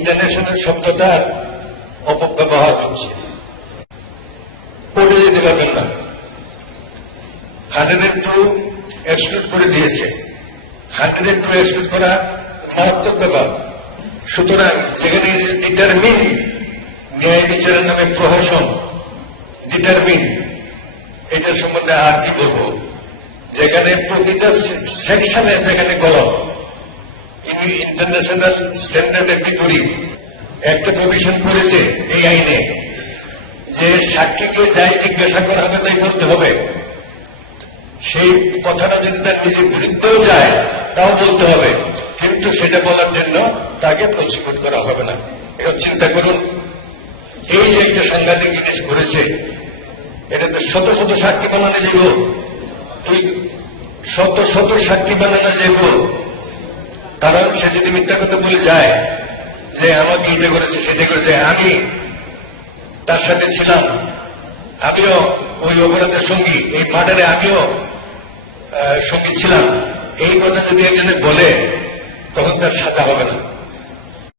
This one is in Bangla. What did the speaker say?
ইন্টারন্যাশনাল শব্দটার অপব্যবহার হচ্ছে। কোর্টে যেতে পারবেন না, 102 এক্সক্লুড করে দিয়েছে। 102 এক্সক্লুড করা মারাত্মক ব্যাপার। সুতরাং যেখানে ডিটারমিন, ন্যায় বিচারের নামে প্রহসন, ডিটারমিন, এটার সম্বন্ধে আর কি বলবো, যেখানে প্রতিটা সেকশনে যেখানে গলত, ইন্টারন্যাশনাল স্ট্যান্ডার্ডের বিপরীত একটা প্রভিশন করেছে এই আইনে যে সাক্ষীকে যাই জিজ্ঞাসা করা হবে তাই বলতে হবে। সেই কথাটা যদি তার নিজের বিরুদ্ধেও যায় তাও বলতে হবে, কিন্তু সেটা বলার জন্য তাকে প্রসিকিউট করা হবে না। এখন চিন্তা করুন, এই যে একটা সাংঘাতিক জিনিস করেছে, এটাতে শত শত সাক্ষী বানানো যাইব, শত শত সাক্ষী বানানো যাইব। কারণ সে যদি মিথ্যা কথা বলে যায় যে আমাকে এটা করেছে সেটা করেছে, আমি তার সাথে ছিলাম, আমিও ওই অপরাধের সঙ্গী, এই মার্ডারে আমিও সঙ্গী ছিলাম, এই কথা যদি একজনে বলে তখন তার সাজা হবে না।